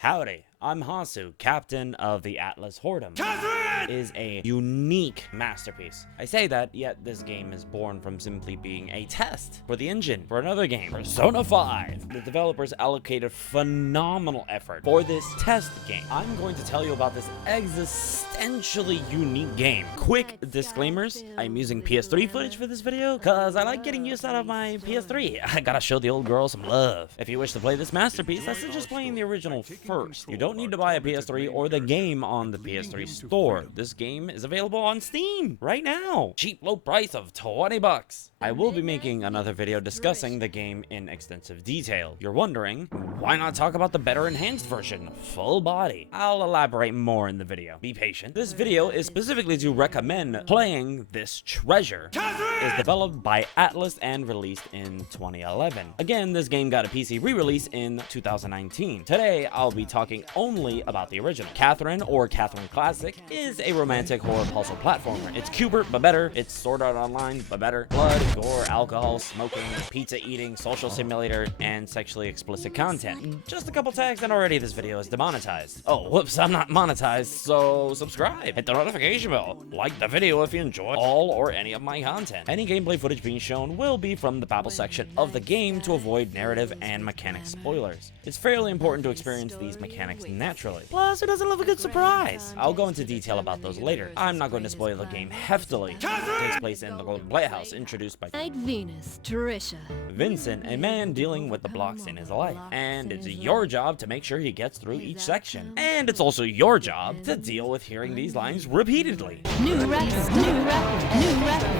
Howdy, I'm Hasu, captain of the Atlas Hordem. It is a unique masterpiece. I say that, yet this game is born from simply being a test for the engine for another game, Persona 5. The developers allocated phenomenal effort for this test game. I'm going to tell you about this existentially unique game. Quick disclaimers, I'm using PS3 footage for this video because I like getting use out of my PS3. I gotta show the old girl some love. If you wish to play this masterpiece, I suggest playing the original first. You don't need to buy a PS3 or the game on the PS3 store. This game is available on Steam right now. Cheap low price of 20 bucks. I will be making another video discussing the game in extensive detail. You're wondering, why not talk about the better enhanced version, full body? I'll elaborate more in the video. Be patient. This video is specifically to recommend playing this treasure. It's developed by Atlus and released in 2011. Again, this game got a PC re-release in 2019. Today, I'll be talking only about the original. Catherine, or Catherine Classic, is a romantic horror puzzle platformer. It's Cubert, but better. It's Sword Art Online, but better. Blood, gore, alcohol, smoking, pizza eating, social simulator, and sexually explicit content. Just a couple tags and already this video is demonetized. Oh, whoops, I'm not monetized, so subscribe. Hit the notification bell. Like the video if you enjoy all or any of my content. Any gameplay footage being shown will be from the Babel section of the game to avoid narrative and mechanic spoilers. It's fairly important to experience these mechanics naturally. Plus, it doesn't love a good surprise. I'll go into detail about those later. I'm not going to spoil the game heftily. It takes place in the Golden Playhouse, introduced by Venus, Trisha. Vincent, a man dealing with the blocks in his life. And it's your job to make sure he gets through each section. And it's also your job to deal with hearing these lines repeatedly. New record, new record, new record.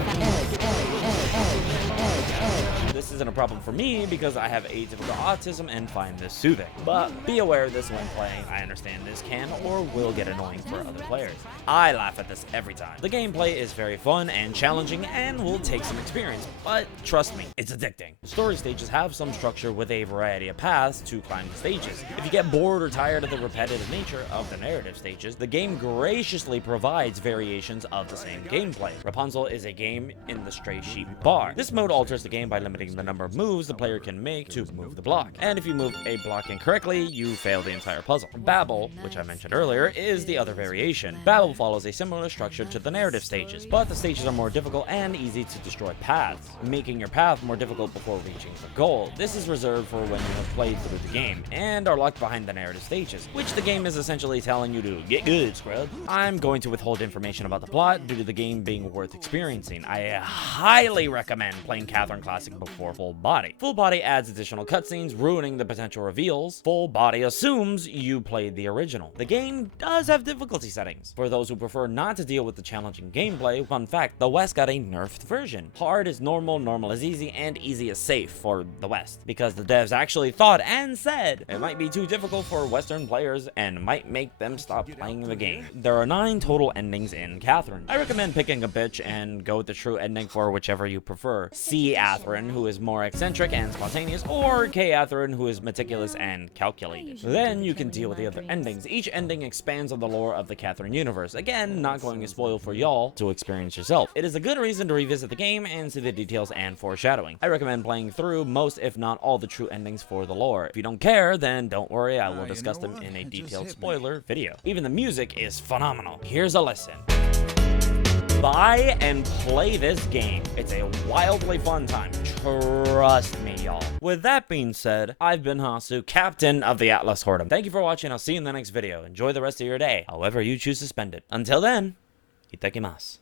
This isn't a problem for me because I have atypical autism and find this soothing. But be aware of this when playing. I understand this can or will get annoying for other players. I laugh at this every time. The gameplay is very fun and challenging and will take some experience, but trust me, it's addicting. The story stages have some structure with a variety of paths to climb the stages. If you get bored or tired of the repetitive nature of the narrative stages, the game graciously provides variations of the same gameplay. Rapunzel is a game in the Stray Sheep bar. This mode alters the game by limiting the number of moves the player can make to move the block. And if you move a block incorrectly, you fail the entire puzzle. Babel, which I mentioned earlier, is the other variation. Babel follows a similar structure to the narrative stages, but the stages are more difficult and easy to destroy paths, making your path more difficult before reaching the goal. This is reserved for when you have played through the game and are locked behind the narrative stages, which the game is essentially telling you to get good, scrub. I'm going to withhold information about the plot due to the game being worth experiencing. I highly recommend playing Catherine Classic before Full Body. Full Body adds additional cutscenes, ruining the potential reveals. Full Body assumes you played the original. The game does have difficulty settings. For those who prefer not to deal with the challenging gameplay, fun fact, the West got a nerfed version. Hard is normal, normal is easy, and easy is safe for the West, because the devs actually thought and said it might be too difficult for Western players and might make them stop playing the game. There are 9 total endings in Catherine. I recommend picking a bitch and go with the true ending for whichever you prefer. C. Catherine, who is more eccentric and spontaneous, or K. Catherine, who is meticulous and calculated. Then you can deal with the other endings. Each ending expands on the lore of the Catherine universe. Again, not going to spoil for y'all to experience yourself. It is a good reason to revisit the game and see the details and foreshadowing. I recommend playing through most, if not all, the true endings for the lore. If you don't care, then don't worry, I will discuss them in a detailed spoiler video. Even the music is phenomenal. Here's a listen. Buy and play this game. It's a wildly fun time. Trust me, y'all. With that being said, I've been Hasu, captain of the Atlas Hordem. Thank you for watching. I'll see you in the next video. Enjoy the rest of your day, however you choose to spend it. Until then, itakimasu.